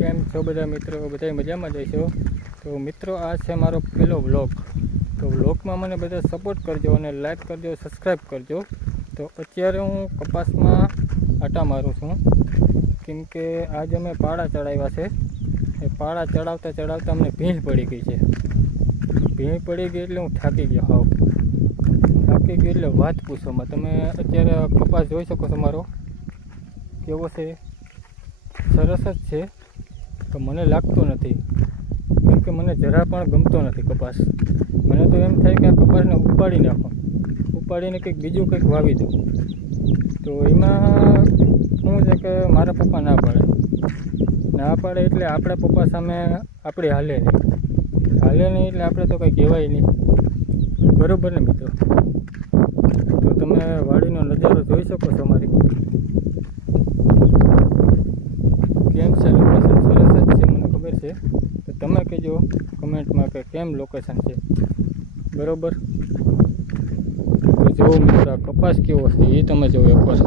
કેમ છો બધા મિત્રો? બધા મજામાં જઈશો. તો મિત્રો, આ છે મારો પહેલો વ્લોગ. તો વ્લોગમાં મને બધા સપોર્ટ કરજો અને લાઈક કરજો, સબસ્ક્રાઈબ કરજો. તો અત્યારે હું કપાસમાં આટા મારું છું, કેમ કે આજે અમે પાડા ચડાવ્યા છે. એ પાડા ચડાવતા ચડાવતા અમને ભીંસ પડી ગઈ છે. ભીંસ પડી ગઈ એટલે હું થાકી ગયો હાવ. થાકી ગયો એટલે વાત પૂછોમાં. તમે અત્યારે કપાસ જોઈ શકો છો મારો કેવો છે. સરસ જ છે. તો મને લાગતો નથી, કેમ કે મને જરા પણ ગમતો નથી કપાસ. મને તો એમ થાય કે આ કપાસને ઉપાડી નાખો, ઉપાડીને કંઈક બીજું કંઈક વાવી દઉં. તો એમાં શું છે કે મારા પપ્પા ના પાડે એટલે આપણા પપ્પા સામે આપણે હાલે નહીં એટલે આપણે તો કંઈ કહેવાય નહીં. બરાબર ને મિત્રો? તો તમે વાડીનો નજારો જોઈ શકો છો મારી. કેમ છે લોકેશન? સરસ જ છે, મને ખબર છે. તો તમે કહેજો કમેન્ટમાં કે કેમ લોકેશન છે. બરાબર? તો જો મિત્રો, કપાસ કેવો છે એ તમે જોવો એકવાર.